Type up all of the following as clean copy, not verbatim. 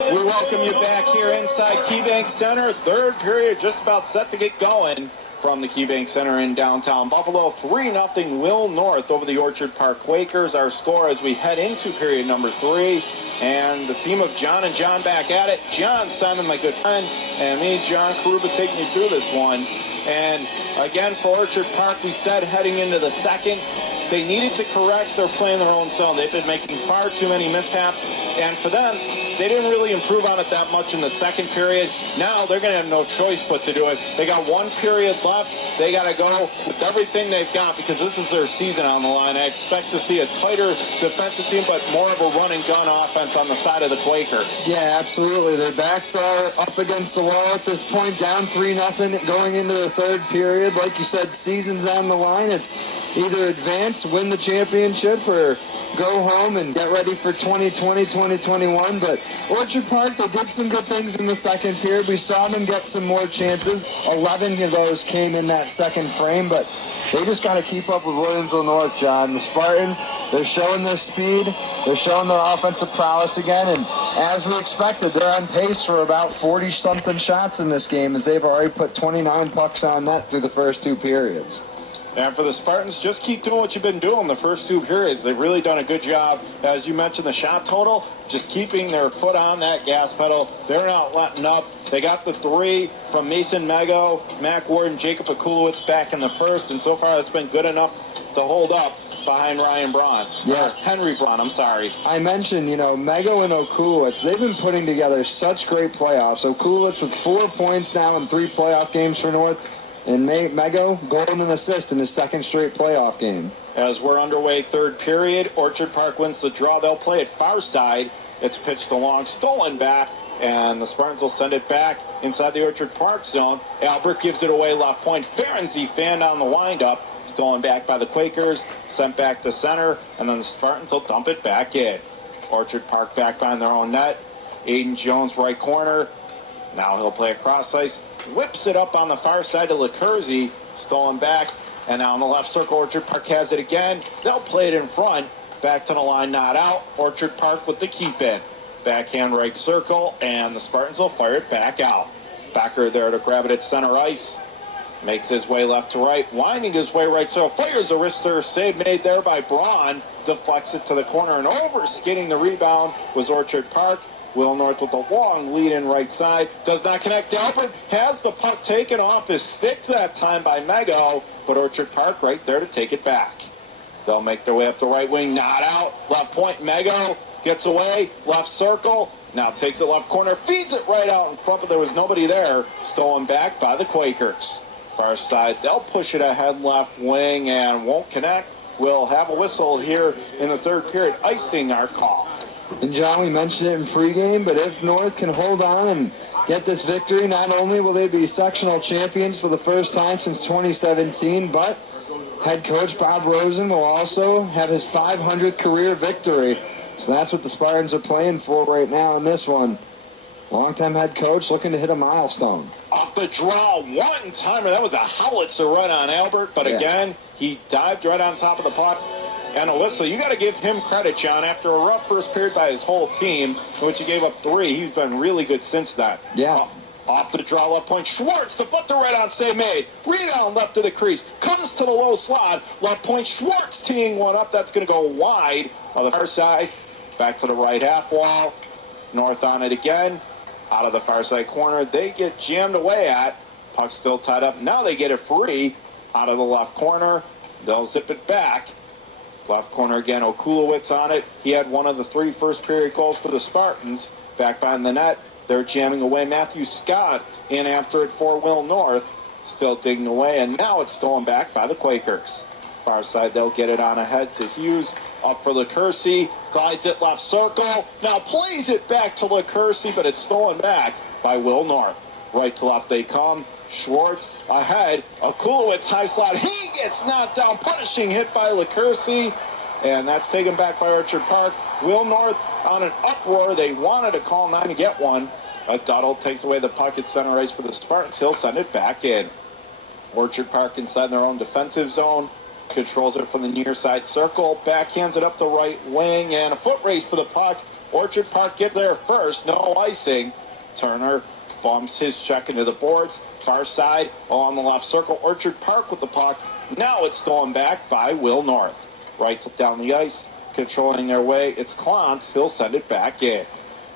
We welcome you back here inside KeyBank Center. Third period just about set to get going from the KeyBank Center in downtown Buffalo. 3-0 Will North over the Orchard Park Quakers. Our score as we head into period number 3. And the team of John and John back at it. John Simon, my good friend, and me, John Carubba, taking you through this one. And again, for Orchard Park, we said heading into the second, they needed to correct their play in their own zone. They've been making far too many mishaps. And for them, they didn't really improve on it that much in the second period. Now they're going to have no choice but to do it. They got one period left. They got to go with everything they've got because this is their season on the line. I expect to see a tighter defensive team, but more of a run and gun offense on the side of the Quakers. Yeah, absolutely. Their backs are up against the wall at this point, down 3-0 going into the third period. Like you said, season's on the line. It's either advance, win the championship, or go home and get ready for 2020, 2021. But Orchard Park, they did some good things in the second period. We saw them get some more chances. 11 of those came in that second frame, but they just got to keep up with Williamsville North, John. The Spartans, they're showing their speed. They're showing their offensive prowess again, and as we expected, they're on pace for about 40-something shots in this game, as they've already put 29 pucks on net through the first two periods. And for the Spartans, just keep doing what you've been doing the first two periods. They've really done a good job. As you mentioned, the shot total, just keeping their foot on that gas pedal. They're not letting up. They got the 3 from Mason Mego, Mac Ward, and Jacob Akulowicz back in the first, and so far it's been good enough to hold up behind Ryan Braun. Yeah. Henry Braun, I'm sorry. I mentioned, Mego and Akulowicz, they've been putting together such great playoffs. Akulowicz with 4 points now in 3 playoff games for North. And Mego, goal and an assist in his second straight playoff game. As we're underway third period, Orchard Park wins the draw. They'll play it far side. It's pitched along, stolen back, and the Spartans will send it back inside the Orchard Park zone. Albert gives it away left point. Ferenczi fanned on the windup. Stolen back by the Quakers, sent back to center, and then the Spartans will dump it back in. Orchard Park back behind their own net. Aiden Jones, right corner. Now he'll play across ice. Whips it up on the far side to LaCurzi, stolen back, and now in the left circle, Orchard Park has it again. They'll play it in front, back to the line, not out. Orchard Park with the keep in. Backhand right circle, and the Spartans will fire it back out. Backer there to grab it at center ice. Makes his way left to right, winding his way right, so fires a wrister, save made there by Braun. Deflects it to the corner, and over skidding the rebound was Orchard Park. Will North with a long lead in right side. Does not connect. Albert has the puck taken off his stick that time by Mego, but Orchard Park right there to take it back. They'll make their way up the right wing, not out. Left point, Mego gets away. Left circle. Now takes it left corner, feeds it right out in front, but there was nobody there. Stolen back by the Quakers. Far side, they'll push it ahead left wing and won't connect. We'll have a whistle here in the third period, icing our call. And John, we mentioned it in pregame, but if North can hold on and get this victory, not only will they be sectional champions for the first time since 2017, but head coach Bob Rosen will also have his 500th career victory. So that's what the Spartans are playing for right now in this one. Longtime head coach looking to hit a milestone. Off the draw, one-timer. That was a howitzer right on Albert, but again, he dived right on top of the puck. And a whistle. You got to give him credit, John. After a rough first period by his whole team, in which he gave up 3, he's been really good since that. Yeah. Off the draw, left point. Schwartz, deflector right on, save made. Rebound left to the crease. Comes to the low slot. Left point. Schwartz teeing one up. That's going to go wide on the far side. Back to the right half wall. North on it again. Out of the far side corner. They get jammed away at. Puck still tied up. Now they get it free. Out of the left corner. They'll zip it back. Left corner again, Okulowicz on it. He had one of the 3 first period goals for the Spartans. Back behind the net, they're jamming away. Matthew Scott in after it for Will North. Still digging away, and now it's stolen back by the Quakers. Far side, they'll get it on ahead to Hughes. Up for LaCursi, glides it left circle. Now plays it back to LaCursi, but it's stolen back by Will North. Right to left they come. Schwartz ahead. Akulowicz high slot. He gets knocked down. Punishing hit by LaCursi. And that's taken back by Orchard Park. Will North on an uproar. They wanted to call 9 to get one. Duddle takes away the puck at center ice for the Spartans. He'll send it back in. Orchard Park inside their own defensive zone. Controls it from the near side circle. Backhands it up the right wing. And a foot race for the puck. Orchard Park get there first. No icing. Turner bumps his check into the boards. Far side along the left circle. Orchard Park with the puck. Now it's stolen back by Will North. Right down the ice, controlling their way. It's Klontz. He'll send it back in.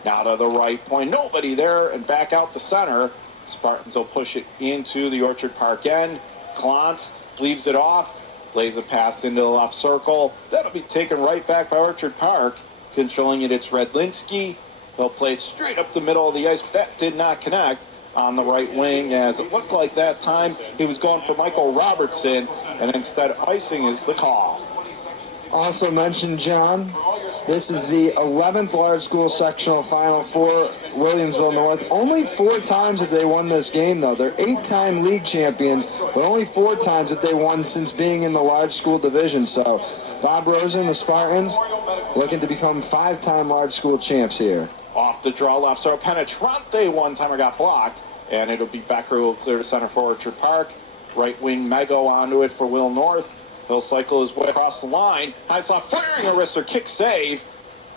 Now to the right point. Nobody there, and back out to center. Spartans will push it into the Orchard Park end. Klontz leaves it off. Lays a pass into the left circle. That'll be taken right back by Orchard Park. Controlling it, it's Redlinski. He'll play it straight up the middle of the ice. That did not connect on the right wing, as it looked like that time he was going for Michael Robertson, and instead icing is the call. Also mentioned, John, this is the 11th Large School Sectional Final for Williamsville North. Only 4 times have they won this game, though. They're 8-time league champions, but only 4 times that they won since being in the Large School Division. So Bob Rosen, the Spartans, looking to become 5-time Large School champs here. Off the draw left, so Penetrante one-timer got blocked, and it'll be Becker who will clear to center for Orchard Park. Right wing Mego onto it for Will North. He'll cycle his way across the line. High slot firing a wrister kick save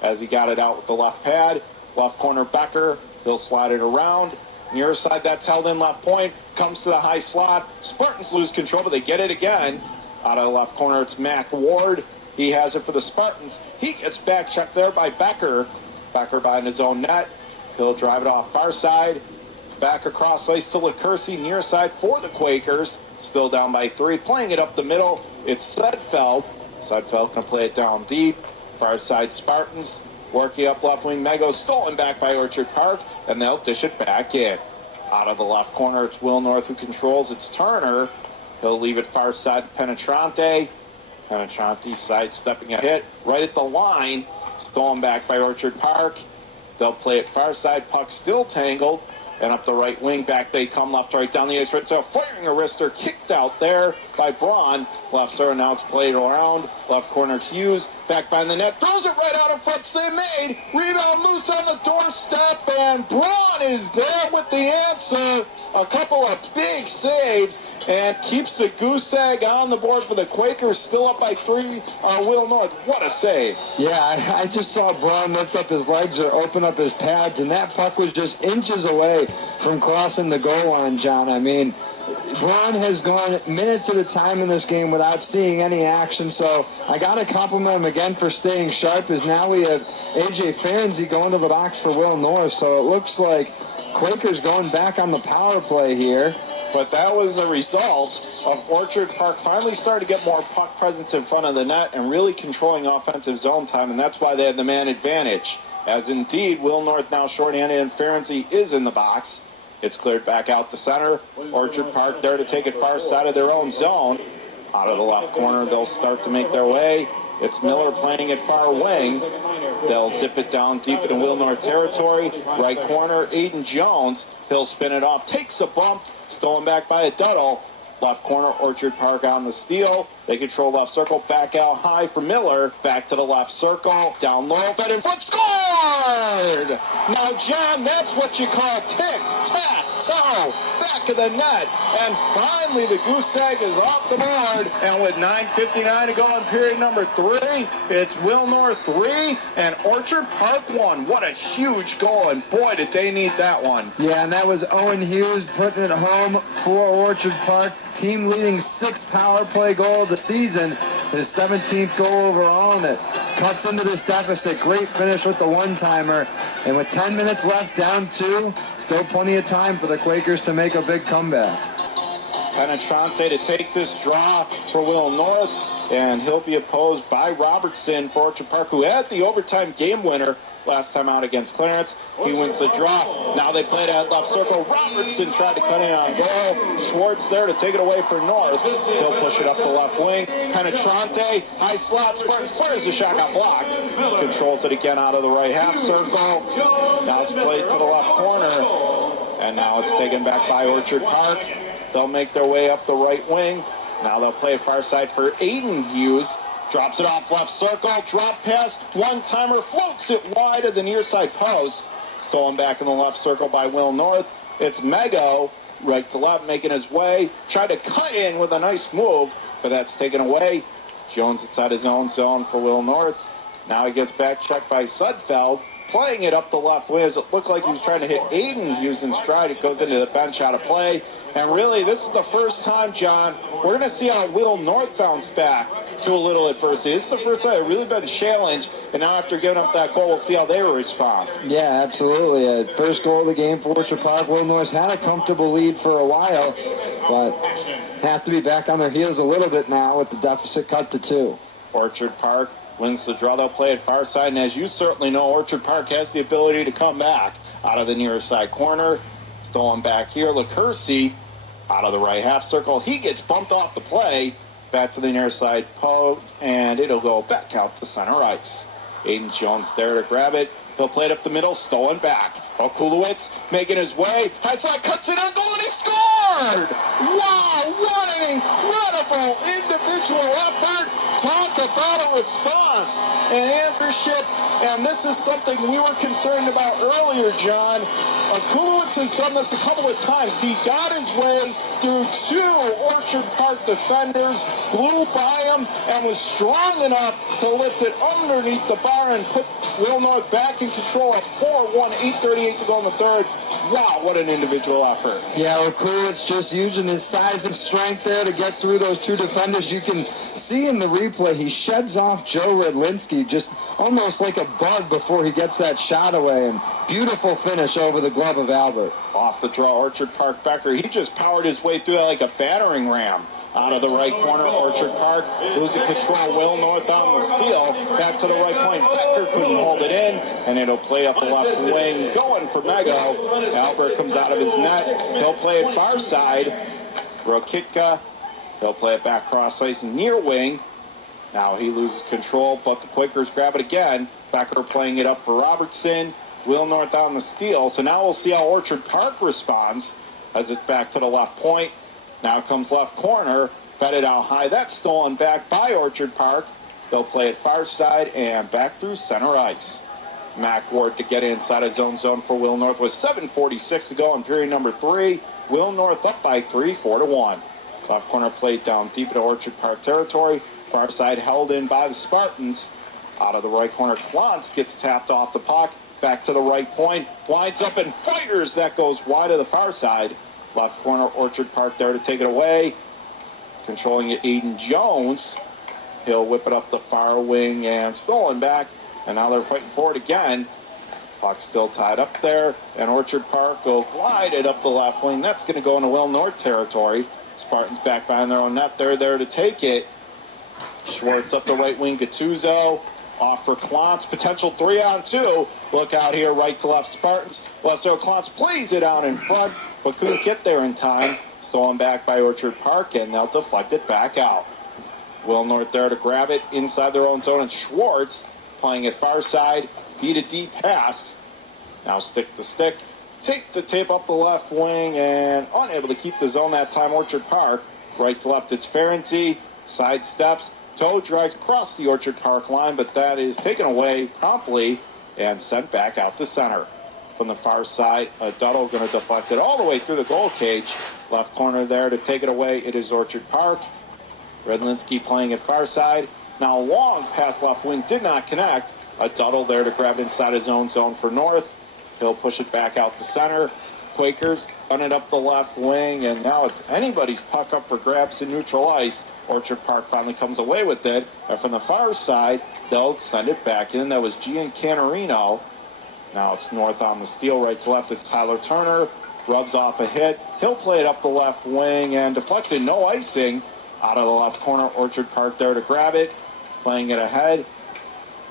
as he got it out with the left pad. Left corner Becker. He'll slide it around. Near side, that's held in left point. Comes to the high slot. Spartans lose control, but they get it again. Out of the left corner, it's Mac Ward. He has it for the Spartans. He gets back checked there by Becker. Becker behind his own net. He'll drive it off far side. Back across ice to LaCursi, near side for the Quakers. Still down by 3. Playing it up the middle, it's Sedfeld. Sedfeld can play it down deep. Far side Spartans. Working up left wing, Mego stolen back by Orchard Park, and they'll dish it back in. Out of the left corner, it's Will North who controls. It's Turner. He'll leave it far side to Penetrante. Penetrante sidestepping a hit right at the line. Stolen back by Orchard Park. They'll play it far side. Puck still tangled. And up the right wing, back they come, left to right, down the ice, right to firing a wrister, kicked out there by Braun. Left center, now it's played around. Left corner, Hughes, back by the net, throws it right out in front, save made. Rebound loose on the doorstep, and Braun is there with the answer. A couple of big saves, and keeps the goose egg on the board for the Quakers, still up by 3. Will North, what a save. Yeah, I just saw Braun lift up his legs or open up his pads, and that puck was just inches away from crossing the goal line, John. I mean, Braun has gone minutes at a time in this game without seeing any action, so I got to compliment him again for staying sharp, as now we have A.J. Ferenczi going to the box for Will North, so it looks like Quakers going back on the power play here. But that was a result of Orchard Park finally starting to get more puck presence in front of the net and really controlling offensive zone time, and that's why they had the man advantage. As indeed, Will North now shorthanded and Ferenczi is in the box. It's cleared back out to center. Orchard Park there to take it far side of their own zone. Out of the left corner, they'll start to make their way. It's Miller playing it far wing. They'll zip it down deep into Will North territory. Right corner, Aiden Jones. He'll spin it off, takes a bump, stolen back by a Duddle. Left corner, Orchard Park on the steal. They control left circle, back out high for Miller. Back to the left circle, down low, fed in front, scored! Now, John, that's what you call tic-tac-toe. Back of the net. And finally, the goose egg is off the board. And with 9:59 to go in period number 3, it's Will North 3 and Orchard Park 1. What a huge goal, and boy, did they need that one. Yeah, and that was Owen Hughes putting it home for Orchard Park. Team leading 6th power play goal of the season. His 17th goal overall, and it cuts into this deficit. Great finish with the one-timer. And with 10 minutes left, down 2, still plenty of time for the Quakers to make a big comeback. Penetrante to take this draw for Will North, and he'll be opposed by Robertson for Orchard Park, who had the overtime game winner last time out against Clarence. He wins the draw. Now they play that left circle. Robertson tried to cut in on goal. Schwartz there to take it away for North. He'll push it up the left wing. Penetrante, high slot. Spartans fires the shot, got blocked. Controls it again out of the right half circle. Now it's played to the left corner. And now it's taken back by Orchard Park. They'll make their way up the right wing. Now they'll play a far side for Aiden Hughes. Drops it off left circle, drop pass, one-timer, floats it wide of the near side post. Stolen back in the left circle by Will North. It's Mego, right to left, making his way. Tried to cut in with a nice move, but that's taken away. Jones inside his own zone for Will North. Now he gets back checked by Sudfeld. playing it up the left wing as it looked like he was trying to hit Aiden using stride. It goes into the bench out of play. And really, this is the first time, John, we're going to see how Will North bounce back to a little adversity. This is the first time they've really been challenged, and now after giving up that goal, we'll see how they respond. Yeah, absolutely. First goal of the game for Orchard Park. Will North's had a comfortable lead for a while, but have to be back on their heels a little bit now with the deficit cut to 2. Orchard Park wins the draw. They'll play at far side, and as you certainly know, Orchard Park has the ability to come back out of the near side corner. Stolen back here. LaCursi out of the right half circle. He gets bumped off the play. Back to the near side post, and it'll go back out to center ice. Aiden Jones there to grab it. He'll play it up the middle, stolen back. Okulowicz making his way. High slot cuts it on goal, and he scored! Wow, what an incredible individual effort. Talk about a response and answership. And this is something we were concerned about earlier, John. Okulowicz has done this a couple of times. He got his way through 2 Orchard Park defenders, blew by him, and was strong enough to lift it underneath the bar and put Will North back in control at 4-1, 8:38 to go in the third. Wow, what an individual effort. Yeah, Okulowicz just using his size and strength there to get through those 2 defenders. You can see in the replay, he sheds off Joe Redlinski just almost like a bug before he gets that shot away. And beautiful finish over the glove of Albert. Off the draw, Orchard Park Becker. He just powered his way through that like a battering ram. Out of the right corner, Orchard Park losing control. Will North on the steal. Back to the right point. Becker couldn't hold it in, and it'll play up the left wing. Going for Mego. Albert comes out of his net. He'll play it far side. Rokitka. He'll play it back cross ice near wing. Now he loses control, but the Quakers grab it again. Becker playing it up for Robertson. Will North on the steal. So now we'll see how Orchard Park responds as it's back to the left point. Now comes left corner, fed it out high. That's stolen back by Orchard Park. They'll play it far side and back through center ice. Mac Ward to get inside his own zone for Will North with 7:46 to go in period number 3. Will North up by 3, 4-1. Left corner played down deep into Orchard Park territory. Far side held in by the Spartans. Out of the right corner, Klontz gets tapped off the puck. Back to the right point. Winds up and fires. That goes wide of the far side. Left corner, Orchard Park there to take it away. Controlling it, Aiden Jones. He'll whip it up the far wing and stolen back. And now they're fighting for it again. Puck still tied up there. And Orchard Park will glide it up the left wing. That's going to go into Will North territory. Spartans back behind their own net. They're there to take it. Schwartz up the right wing. Gattuso off for Klontz. Potential 3-on-2. Look out here, right to left Spartans. Lester Klontz plays it out in front, but couldn't get there in time. Stolen back by Orchard Park, and they'll deflect it back out. Will North there to grab it inside their own zone, and Schwartz playing it far side. D-to-D pass. Now stick to stick. Take the tape up the left wing, and unable to keep the zone that time, Orchard Park. Right to left, it's Ferenczi. Side steps. Toe drags across the Orchard Park line, but that is taken away promptly and sent back out to center. From the far side, Duddle going to deflect it all the way through the goal cage. Left corner there to take it away. It is Orchard Park. Redlinski playing it far side. Now long pass left wing did not connect. Duddle there to grab inside his own zone for North. He'll push it back out to center. Quakers run it up the left wing, and now it's anybody's puck up for grabs in neutral ice. Orchard Park finally comes away with it. And from the far side, they'll send it back in. That was Gian Canarino. Now it's North on the steal, right to left. It's Tyler Turner. Rubs off a hit. He'll play it up the left wing and deflected. No icing. Out of the left corner, Orchard Park there to grab it. Playing it ahead.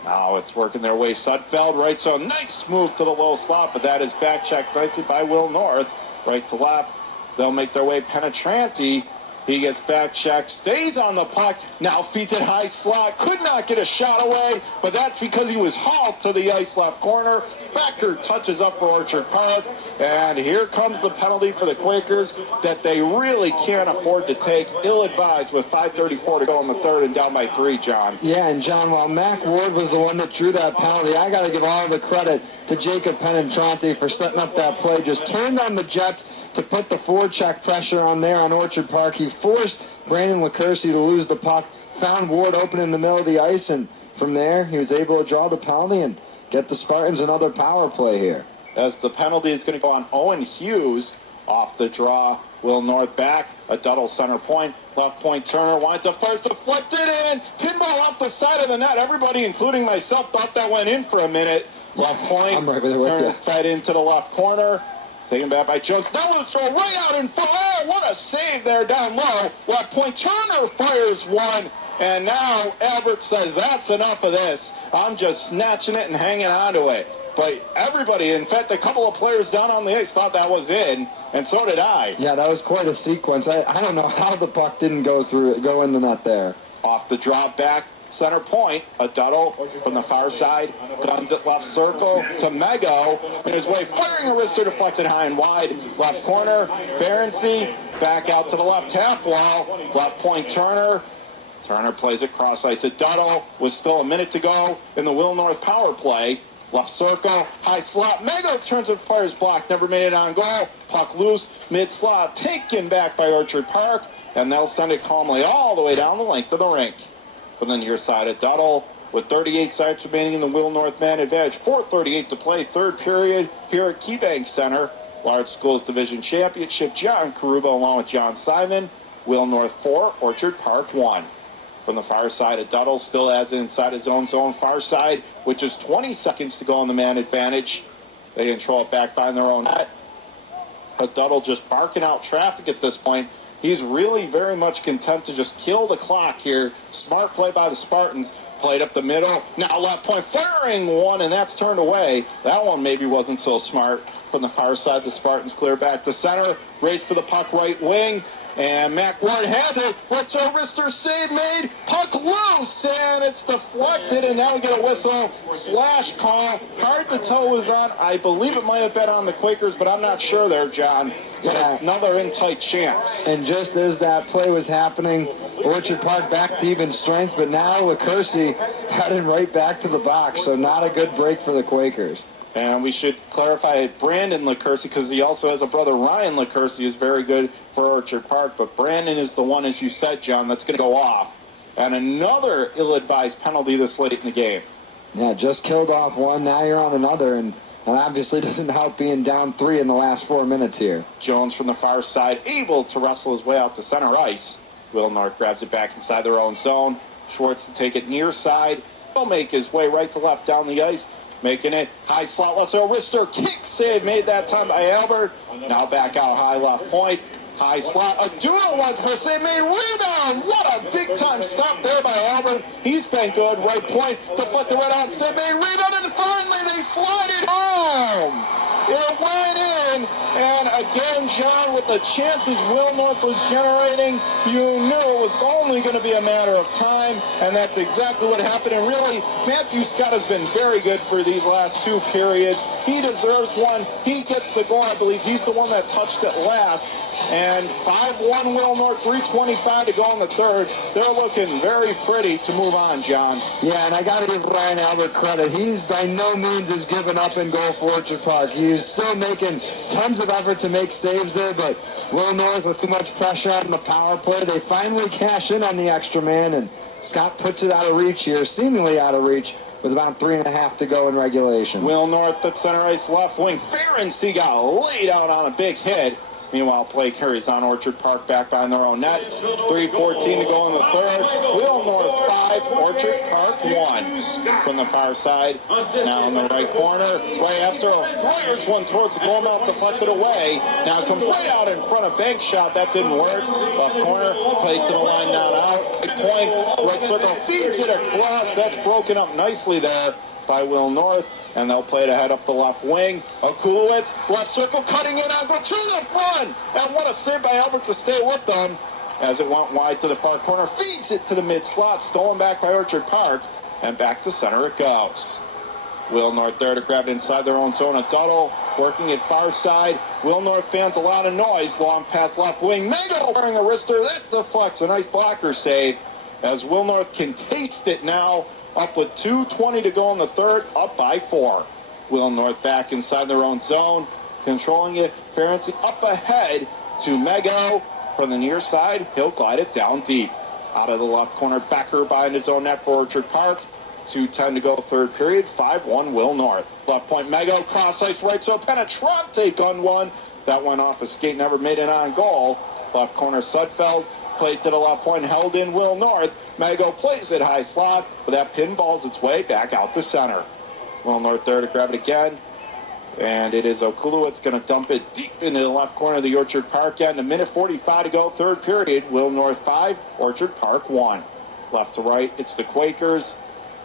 Now it's working their way. Sudfeld right, so nice move to the low slot, but that is back checked nicely by Will North. Right to left. They'll make their way. Penetranti. He gets back checked, stays on the puck, now feeds it high slot, could not get a shot away, but that's because he was hauled to the ice left corner. Becker touches up for Orchard Park, and here comes the penalty for the Quakers that they really can't afford to take. Ill-advised with 5:34 to go in the third and down by 3, John. Yeah, and John, while Mac Ward was the one that drew that penalty, I got to give all the credit to Jacob Penetranti for setting up that play. Just turned on the Jets to put the forecheck pressure on there on Orchard Park. He forced Brandon LaCursi to lose the puck, found Ward open in the middle of the ice, and from there he was able to draw the penalty and get the Spartans another power play here. As the penalty is going to go on Owen Hughes off the draw. Will North back, a Duddle center point. Left point Turner winds up first, deflected in. Pinball off the side of the net. Everybody, including myself, thought that went in for a minute. Left point, I'm right there with Turner you. fed into the left corner. Taken back by Jones. That will throw right out in front. Oh, what a save there down low. Left point Turner fires one. And now Albert says, that's enough of this. I'm just snatching it and hanging on to it. But everybody, in fact, a couple of players down on the ice thought that was in, and so did I. Yeah, that was quite a sequence. I don't know how the puck didn't go in the net there. Off the drop back, center point, a Duddle from the far side, guns it left circle to Mego, in his way, firing a wrister, deflects it high and wide, left corner, Ferenczi, back out to the left half wall, left point Turner. Turner plays it cross ice at Duddle, with still a minute to go in the Will North power play. Left circle, high slot, Mego turns and fires block, never made it on goal. Puck loose, mid-slot, taken back by Orchard Park, and they'll send it calmly all the way down the length of the rink. From the near side of Duddle, with 38 seconds remaining in the Will North man advantage, 4:38 to play, third period here at KeyBank Center. Large Schools Division Championship, John Carubba along with John Simon. Will North 4, Orchard Park 1. From the far side of Duddle, still has it inside his own zone, far side, which is 20 seconds to go on the man advantage. They control it back by their own net. But Duddle just barking out traffic at this point. He's really very much content to just kill the clock here. Smart play by the Spartans. Played up the middle. Now left point, firing one, and that's turned away. That one maybe wasn't so smart. From the far side, the Spartans clear back to center. Race for the puck right wing. And Mac Ward has it. What's a wrister save made? Puck loose, and it's deflected, and now we get a whistle slash call. Hard to tell who was on. I believe it might have been on the Quakers, but I'm not sure there, John. Yeah. Another in-tight chance. And just as that play was happening, Orchard Park back to even strength, but now LaCourcy heading right back to the box, so not a good break for the Quakers. And we should clarify Brandon LaCourcy, because he also has a brother, Ryan LaCourcy, who's very good for Orchard Park. But Brandon is the one, as you said, John, that's going to go off. And another ill-advised penalty this late in the game. Yeah, just killed off one. Now you're on another, and obviously doesn't help being down 3 in the last 4 minutes here. Jones from the far side, able to wrestle his way out to center ice. Will North grabs it back inside their own zone. Schwartz to take it near side. He'll make his way right to left down the ice. Making it high slot, let's go. Wrister kick save made that time by Albert. Now back out high left point. High slot, a dual one for save made, rebound. What a big time stop there by Albert. He's been good. Right point, deflected right out, save made, rebound, and finally they slide it home. It went in, and again, John, with the chances Will North was generating, you knew it was only going to be a matter of time, and that's exactly what happened. And really, Matthew Scott has been very good for these last 2 periods. He deserves one. He gets the goal, I believe. He's the one that touched it last. And 5-1 Will North, 3:25 to go in the third. They're looking very pretty to move on, John. Yeah, and I got to give Ryan Albert credit. He's by no means has given up in goal for Orchard Park. He's still making tons of effort to make saves there, but Will North with too much pressure on the power play, they finally cash in on the extra man, and Scott puts it out of reach here, seemingly out of reach, with about 3.5 to go in regulation. Will North at center ice left wing. Ferenczi got laid out on a big hit. Meanwhile, play carries on Orchard Park back on their own net. 3:14 to go in the third. Will North 5, Orchard Park 1. From the far side, now in the right corner. Way after a fires one towards the goal mouth, deflected away. Now it comes right out in front of bank shot. That didn't work. Left corner, played to the line, not out. Right point, right circle, feeds it across. That's broken up nicely there by Will North. And they'll play it ahead up the left wing. Okulowicz, left circle, cutting in on go to the front. And what a save by Albert to stay with them. As it went wide to the far corner, feeds it to the mid slot, stolen back by Orchard Park. And back to center it goes. Will North there to grab it inside their own zone. A Duddle working at far side. Will North fans a lot of noise. Long pass left wing. Mego wearing a wrister. That deflects. A nice blocker save. As Will North can taste it now. Up with 2:20 to go in the third, up by 4. Will North back inside their own zone, controlling it. Ferenczi up ahead to Mego from the near side. He'll glide it down deep. Out of the left corner, Becker behind his own net for Orchard Park. 2:10 to go, third period. 5-1 Will North. Left point, Mego, cross ice, right, so Penetrante gun one. That went off a skate, never made it on goal. Left corner, Sudfeld. Played to the left point, held in Will North. Mego plays it high slot, but that pinballs its way back out to center. Will North there to grab it again. And it is Okulowicz going to dump it deep into the left corner of the Orchard Park end. 1:45 to go, third period. Will North 5, Orchard Park 1. Left to right, it's the Quakers.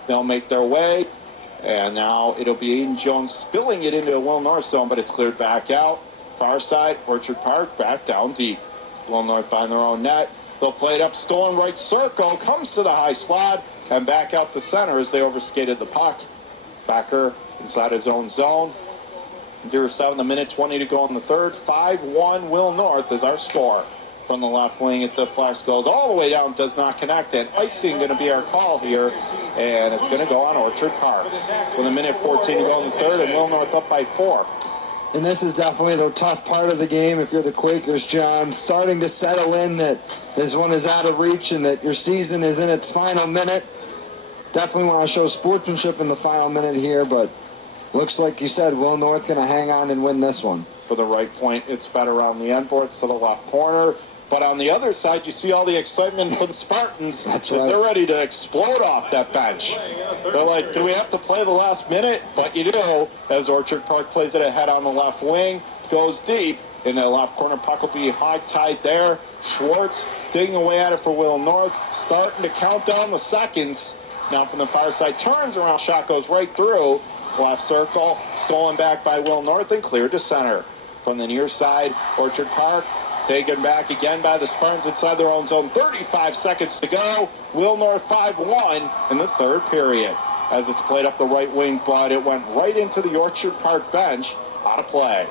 They'll make their way. And now it'll be Aiden Jones spilling it into a Will North zone, but it's cleared back out. Far side, Orchard Park, back down deep. Will North behind their own net. They'll play it up, stolen right circle, comes to the high slot, and back out to center as they overskated the puck. Backer inside his own zone. 7, 1:20 to go in the third. 5-1 Will North is our score. From the left wing, it deflects, goes all the way down, does not connect. And icing going to be our call here, and it's going to go on Orchard Park. With 1:14 to go in the third, and Will North up by 4. And this is definitely the tough part of the game if you're the Quakers, John. Starting to settle in that this one is out of reach and that your season is in its final minute. Definitely want to show sportsmanship in the final minute here, but looks like you said, Will North going to hang on and win this one. For the right point, it's fed around the end boards to the left corner. But on the other side, you see all the excitement from Spartans as they're ready to explode off that bench. They're like, do we have to play the last minute? But you do, as Orchard Park plays it ahead on the left wing, goes deep. In the left corner, puck will be high-tied there. Schwartz digging away at it for Will North, starting to count down the seconds. Now from the far side, turns around, shot goes right through. Left circle, stolen back by Will North and cleared to center. From the near side, Orchard Park taken back again by the Spartans inside their own zone. 35 seconds to go. Will North 5-1 in the third period. As it's played up the right wing, but it went right into the Orchard Park bench. Out of play.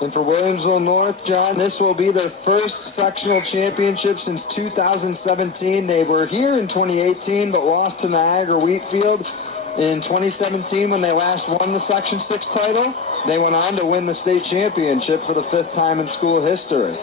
And for Williamsville North, John, this will be their first sectional championship since 2017. They were here in 2018, but lost to Niagara Wheatfield in 2017 when they last won the Section 6 title. They went on to win the state championship for the 5th time in school history.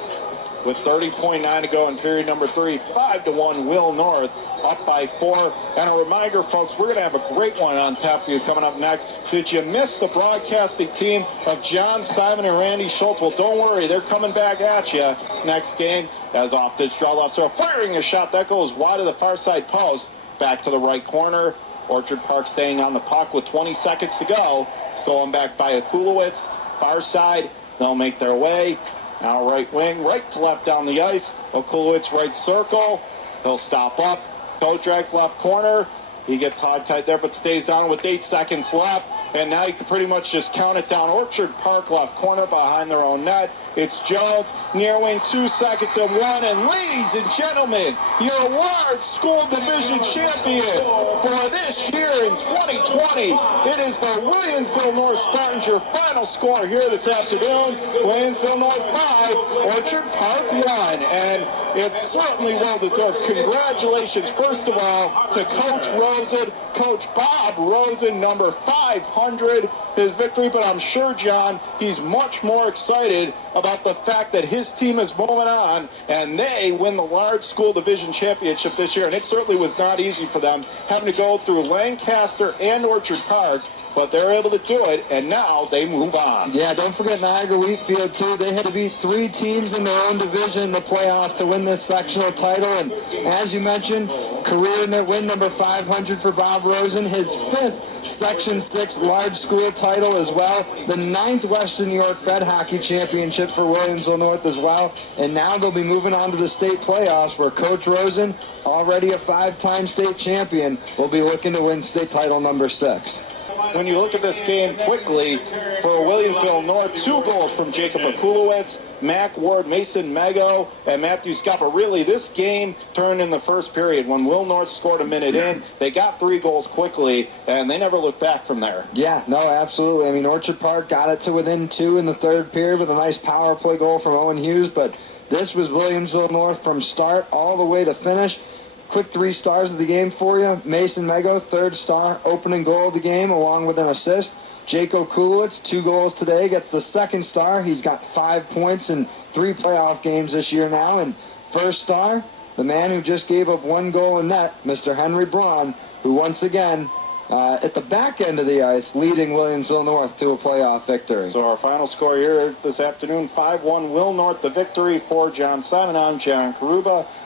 With 30.9 to go in period number 3, 5-1 Will North, up by 4. And a reminder, folks, we're going to have a great one on tap for you coming up next. Did you miss the broadcasting team of John Simon and Randy Schultz? Well, don't worry, they're coming back at you next game. As off this draw left, so firing a shot that goes wide of the far side post, back to the right corner. Orchard Park staying on the puck with 20 seconds to go. Stolen back by Okulowicz. Far side, they'll make their way. Now right wing, right to left down the ice. Okulowicz right circle. He'll stop up. Toe drags left corner. He gets hog-tied there, but stays down with 8 seconds left. And now you can pretty much just count it down. Orchard Park left corner behind their own net. It's Jones, near wing, 2 seconds and 1. And ladies and gentlemen, your Large School Division Champions for this year in 2020. It is the Williamsville North Spartans, your final score here this afternoon. Williamsville North 5, Orchard Park 1. And it's certainly well-deserved. Congratulations, first of all, to Coach Rosen, Coach Bob Rosen, number 500, his victory. But I'm sure, John, he's much more excited about the fact that his team is moving on and they win the Large School Division Championship this year. And it certainly was not easy for them, having to go through Lancaster and Orchard Park. But they're able to do it, and now they move on. Yeah, don't forget Niagara Wheatfield, too. They had to beat 3 teams in their own division in the playoffs to win this sectional title. And as you mentioned, career win number 500 for Bob Rosen, his 5th Section 6 Large School title as well. The 9th Western New York Fed Hockey Championship for Williamsville North as well. And now they'll be moving on to the state playoffs where Coach Rosen, already a 5-time state champion, will be looking to win state title number 6. When you look at this game quickly, for Williamsville North, 2 goals from Jacob Okulowicz, Mac Ward, Mason Mego, and Matthew Scott. But really, this game turned in the first period. When Will North scored a minute in, they got 3 goals quickly, and they never looked back from there. Yeah, no, absolutely. I mean, Orchard Park got it to within 2 in the third period with a nice power play goal from Owen Hughes, but this was Williamsville North from start all the way to finish. Quick 3 stars of the game for you. Mason Mego, 3rd star, opening goal of the game, along with an assist. Jake Okulowicz, 2 goals today, gets the 2nd star. He's got 5 points in 3 playoff games this year now. And 1st star, the man who just gave up 1 goal in net, Mr. Henry Braun, who once again, at the back end of the ice, leading Williamsville North to a playoff victory. So our final score here this afternoon, 5-1 Will North, the victory for John Simon. I'm John Carubba.